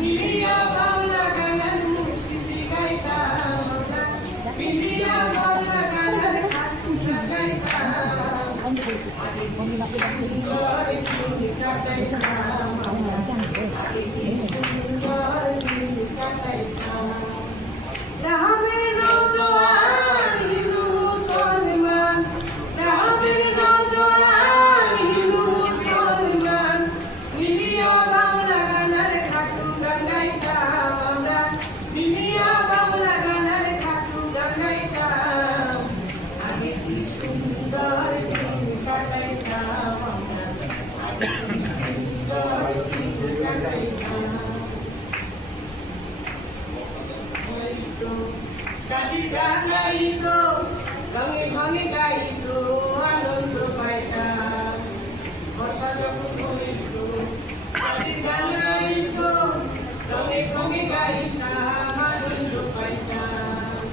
মিলিয়া বাংলা গানের মুর্শিদি গাইতাম আমরা, মিলিয়া বাংলা গানের খাটুটা গাইতাম, আগে সুন্দর দিন কাটাইতাম আমরা, আগে সুন্দর দিন কাটাইতাম। রাহাবের নওজোয়ান হিন্দু মুসলমান, রাহাবের নওজোয়ান হিন্দু মুসলমান, মিলিয়া বাংলা গানের খাটু গান গাইতাম আমরা, মিলিয়া বাংলা গানের খাটু গান গাইতাম, আগে কি সুন্দর দিন কাটাইতাম আমরা, আগে কি সুন্দর দিন কাটাইতাম। কাটি গান গাইতো, রঙে ভঙে গাইতো, আনন্দ পাইতাম, বর্ষা যখন হইত। কাটি গান গাইতো, রঙে ভঙে গাইতাম, আনন্দ পাইতাম।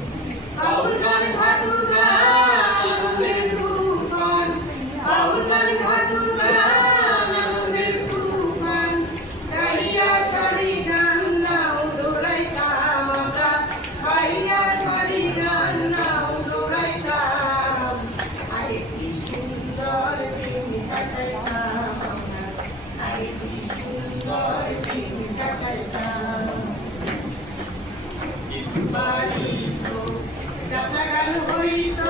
বাউল গান ঘাটু গান আনন্দের তুফান, বাউল গান ঘাটু গান আনন্দের তুফান, গাইয়া সারি গান নাও দৌড়াইতাম আমরা, গাইয়া সারি গান নাও দৌড়াইতাম, আরে কি সুন্দর দিন কাটাইতাম আমরা, আরে কি সুন্দর দিন কাটাইতাম। বাড়িত যাত্রা গান হইত,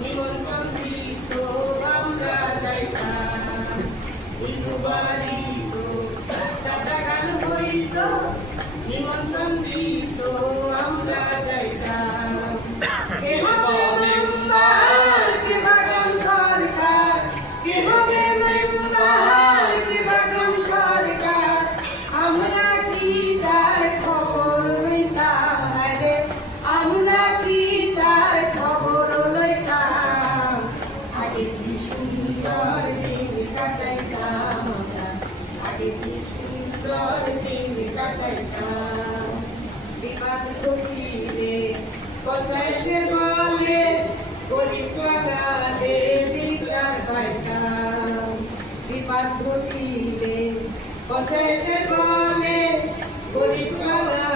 নিমন্ত্রণ দিত, আমরা যাইতাম। বাড়িত যাত্রা গান হইত, নিমন্ত্রণ দিত, আমরা যাইতাম। কে হবে মেম্বার, কে বা গ্রাম সরকার, কে হবে মেম্বার, কে বা গ্রাম সরকার, আমরা কি তার খবর লইতাম রে, আমরা কি তার খবর লইতাম, আগে কি সুন্দর দিন কাটাইতাম আমরা, আগে কি সুন্দর দিন কাটাইতাম। বিবাদ ঘটিলে পঞ্চায়েতে বলে, গরিব বাঙালে বিচার পাইতাম। বিবাদ ঘটিলে পঞ্চায়েতে বলে, গরিব বাঙালে